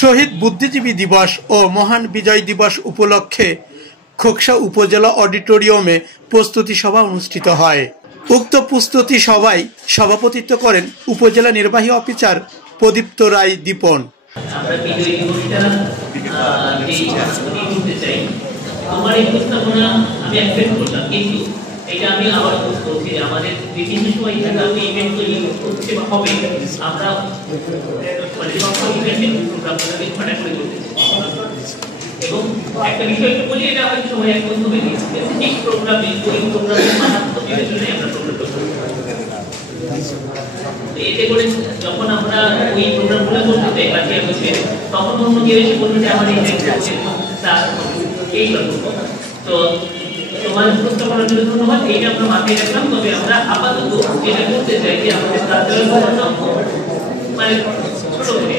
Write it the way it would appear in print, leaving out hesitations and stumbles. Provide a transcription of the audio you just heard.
শহীদ বুদ্ধিজীবী দিবস ও মহান বিজয় দিবস উপলক্ষে খোকসা উপজেলা অডিটোরিয়ামে প্রস্তুতি সভা অনুষ্ঠিত হয়। উক্ত প্রস্তুতি সভায় সভাপতিত্ব করেন উপজেলা নির্বাহী অফিসার প্রদীপ্ত রায় দীপন। এটা আমি আবার বলছি আমাদের বিভিন্ন সময় থাকা ইভেন্ট তৈরি করতে হবে আমরা মানে সব ইভেন্টে প্রোগ্রামগুলোকে কন্ডাক্ট করে করতেছি এবং একটা বিষয় একটু বলি এটা হয়তো সময় একদম হবে স্পেসিফিক প্রোগ্রামে ওই প্রোগ্রামের মাহাত্ম্য বিবেচনায় আমরা প্রোগ্রাম করব। এতে করে যখন আমরা ওই প্রোগ্রামগুলো করতে যাই বা যে হচ্ছে তখন অন্য কেউ এসে বলবে যে আমাদের ইভেন্ট হচ্ছে তার এই করবো তো তোমার উপস্থাপনার জন্য ধন্যবাদ। এইটা আমরা মাথায় রাখলাম। তবে আমরা আপাতত যেটা করতে চাই যে আমাদের কার্যালয় মানে ছোট করে